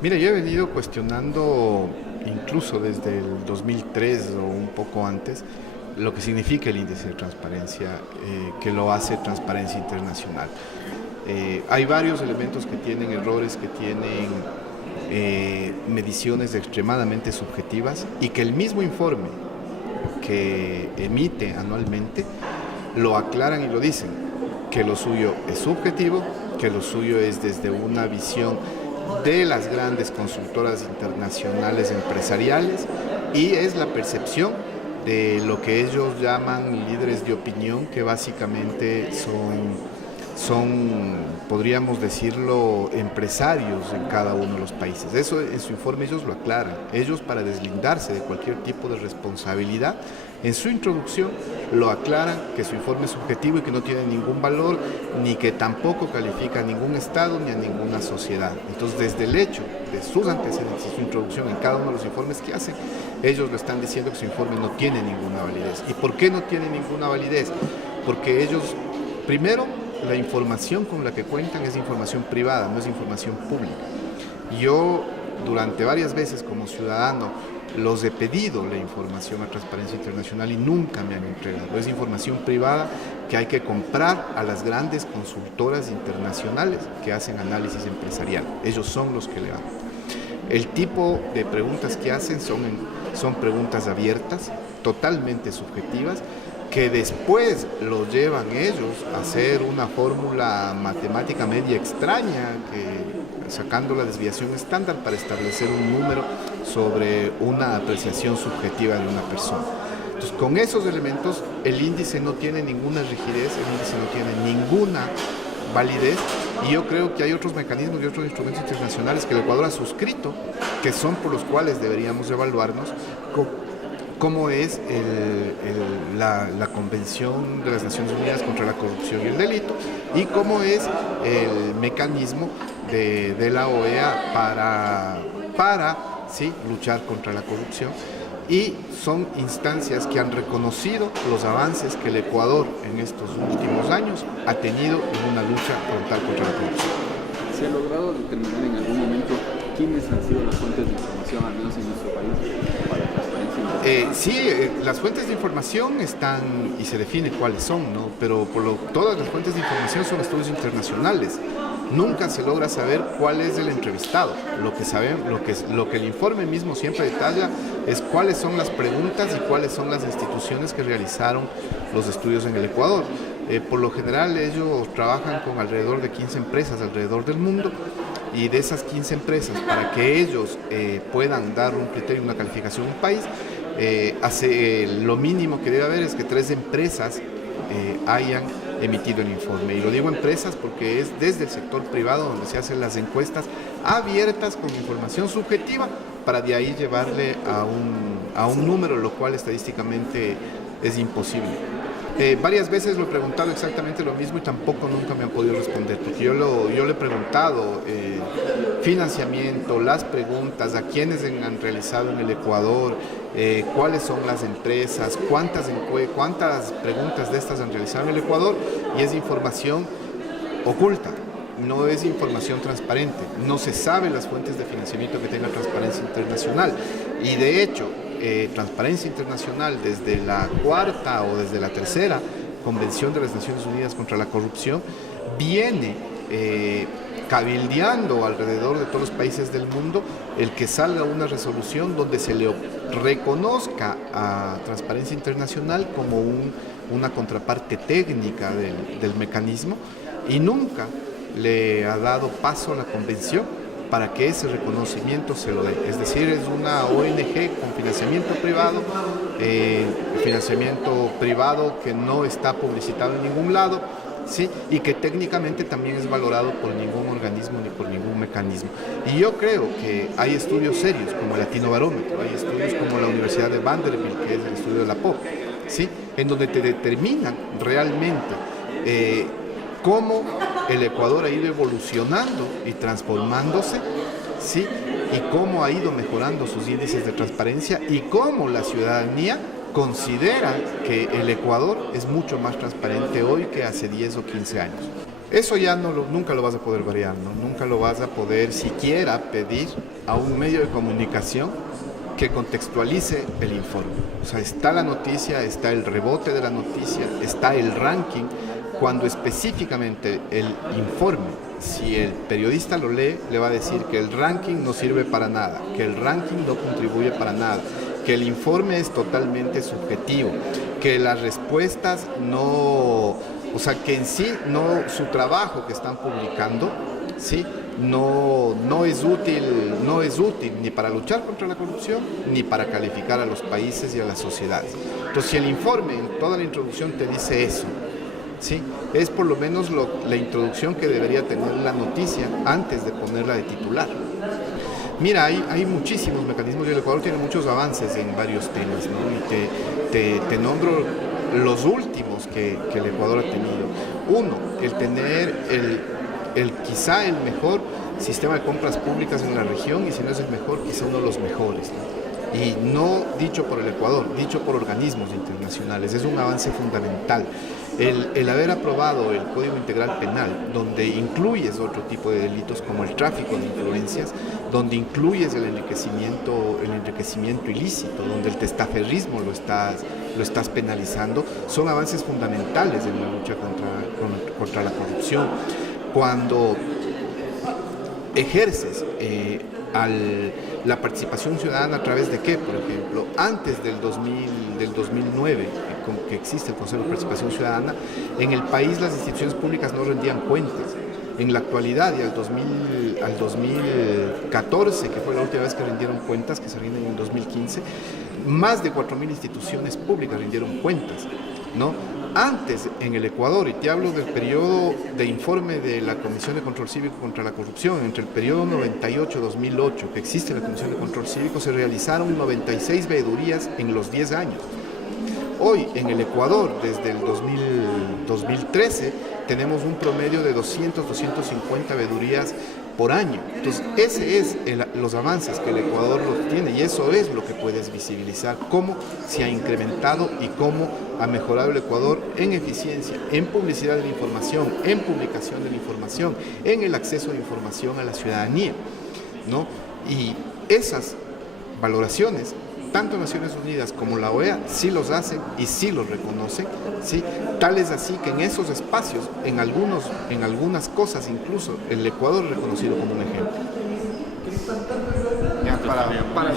Mira, yo he venido cuestionando incluso desde el 2003 o un poco antes lo que significa el índice de transparencia que lo hace Transparencia Internacional. Hay varios elementos que tienen errores, que tienen mediciones extremadamente subjetivas y que el mismo informe que emite anualmente lo aclaran y lo dicen, que lo suyo es subjetivo, que lo suyo es desde una visión de las grandes consultoras internacionales empresariales y es la percepción de lo que ellos llaman líderes de opinión, que básicamente son, podríamos decirlo, empresarios en cada uno de los países. Eso en su informe ellos lo aclaran. Ellos, para deslindarse de cualquier tipo de responsabilidad, en su introducción lo aclaran, que su informe es subjetivo y que no tiene ningún valor, ni que tampoco califica a ningún Estado ni a ninguna sociedad. Entonces, desde el hecho de sus antecedentes y su introducción en cada uno de los informes que hacen, ellos lo están diciendo que su informe no tiene ninguna validez. ¿Y por qué no tiene ninguna validez? Porque ellos, primero, la información con la que cuentan es información privada, no es información pública. Yo, durante varias veces como ciudadano, los he pedido la información a Transparencia Internacional y nunca me han entregado. Es información privada que hay que comprar a las grandes consultoras internacionales que hacen análisis empresarial. Ellos son los que le dan. El tipo de preguntas que hacen son preguntas abiertas, totalmente subjetivas, que después lo llevan ellos a hacer una fórmula matemática media extraña, sacando la desviación estándar para establecer un número sobre una apreciación subjetiva de una persona. Entonces, con esos elementos, el índice no tiene ninguna rigidez, el índice no tiene ninguna validez, y yo creo que hay otros mecanismos y otros instrumentos internacionales que el Ecuador ha suscrito, que son por los cuales deberíamos evaluarnos, como es la Convención de las Naciones Unidas contra la Corrupción y el Delito, y cómo es el mecanismo de la OEA para ¿sí?, luchar contra la corrupción. Y son instancias que han reconocido los avances que el Ecuador en estos últimos años ha tenido en una lucha frontal contra la corrupción. ¿Se ha logrado determinar en algún momento quiénes han sido las fuentes de información, al menos en nuestro país, para transparencia? Sí, las fuentes de información están y se define cuáles son, ¿no? Pero todas las fuentes de información son estudios internacionales. Nunca se logra saber cuál es el entrevistado. Lo que el informe mismo siempre detalla es cuáles son las preguntas y cuáles son las instituciones que realizaron los estudios en el Ecuador. Por lo general ellos trabajan con alrededor de 15 empresas alrededor del mundo, y de esas 15 empresas, para que ellos puedan dar un criterio, una calificación a un país, lo mínimo que debe haber es que 3 empresas hayan emitido el informe. Y lo digo empresas porque es desde el sector privado donde se hacen las encuestas abiertas con información subjetiva, para de ahí llevarle a un número, lo cual estadísticamente es imposible. Varias veces lo he preguntado exactamente lo mismo y tampoco nunca me han podido responder, porque yo le he preguntado financiamiento, las preguntas, a quiénes han realizado en el Ecuador, cuáles son las empresas, cuántas preguntas de estas han realizado en el Ecuador, y es información oculta, no es información transparente, no se sabe las fuentes de financiamiento que tenga Transparencia Internacional. Y de hecho, Transparencia Internacional, desde la 4ª o desde la 3ª Convención de las Naciones Unidas contra la Corrupción, viene cabildeando alrededor de todos los países del mundo el que salga una resolución donde se le reconozca a Transparencia Internacional como una contraparte técnica del mecanismo, y nunca le ha dado paso a la convención para que ese reconocimiento se lo dé. Es decir, es una ONG con financiamiento privado que no está publicitado en ningún lado, ¿sí?, y que técnicamente también es valorado por ningún organismo ni por ningún mecanismo. Y yo creo que hay estudios serios como el Latino Barómetro, hay estudios como la Universidad de Vanderbilt, que es el estudio de la POP, ¿sí?, en donde te determinan realmente cómo el Ecuador ha ido evolucionando y transformándose, ¿sí?, y cómo ha ido mejorando sus índices de transparencia, y cómo la ciudadanía considera que el Ecuador es mucho más transparente hoy que hace 10 o 15 años. Eso ya nunca lo vas a poder variar, ¿no? Nunca lo vas a poder siquiera pedir a un medio de comunicación que contextualice el informe. O sea, está la noticia, está el rebote de la noticia, está el ranking, cuando específicamente el informe, si el periodista lo lee, le va a decir que el ranking no sirve para nada, que el ranking no contribuye para nada, que el informe es totalmente subjetivo, que las respuestas no, o sea, que en sí su trabajo que están publicando, ¿sí? No es útil ni para luchar contra la corrupción ni para calificar a los países y a las sociedades. Entonces, si el informe en toda la introducción te dice eso, ¿sí? Es por lo menos la introducción que debería tener la noticia antes de ponerla de titular. Mira, hay muchísimos mecanismos y el Ecuador tiene muchos avances en varios temas, ¿no? Y te nombro los últimos que el Ecuador ha tenido. Uno, el tener quizá el mejor sistema de compras públicas en la región, y si no es el mejor, quizá uno de los mejores, ¿no? Y no dicho por el Ecuador, dicho por organismos internacionales. Es un avance fundamental. El haber aprobado el Código Integral Penal, donde incluyes otro tipo de delitos como el tráfico de influencias, donde incluyes el enriquecimiento ilícito, donde el testaferrismo lo estás penalizando, son avances fundamentales en la lucha contra la corrupción. Cuando ejerces la participación ciudadana a través de qué, por ejemplo, antes del 2009, que existe el Consejo de Participación Ciudadana, en el país las instituciones públicas no rendían cuentas. En la actualidad y al 2014, que fue la última vez que rindieron cuentas, que se rinden en 2015, más de 4.000 instituciones públicas rindieron cuentas, ¿no? Antes, en el Ecuador, y te hablo del periodo de informe de la Comisión de Control Cívico contra la Corrupción, entre el periodo 98-2008, que existe la Comisión de Control Cívico, se realizaron 96 veedurías en los 10 años. Hoy, en el Ecuador, desde el 2013, tenemos un promedio de 200-250 veedurías por año. Entonces, ese es los avances que el Ecuador tiene, y eso es lo que puedes visibilizar, cómo se ha incrementado y cómo ha mejorado el Ecuador en eficiencia, en publicidad de la información, en publicación de la información, en el acceso de información a la ciudadanía, ¿no? Y esas valoraciones, tanto Naciones Unidas como la OEA sí los hacen y sí los reconocen, ¿sí? Tal es así que en esos espacios, en algunas cosas incluso, el Ecuador es reconocido como un ejemplo. Ya para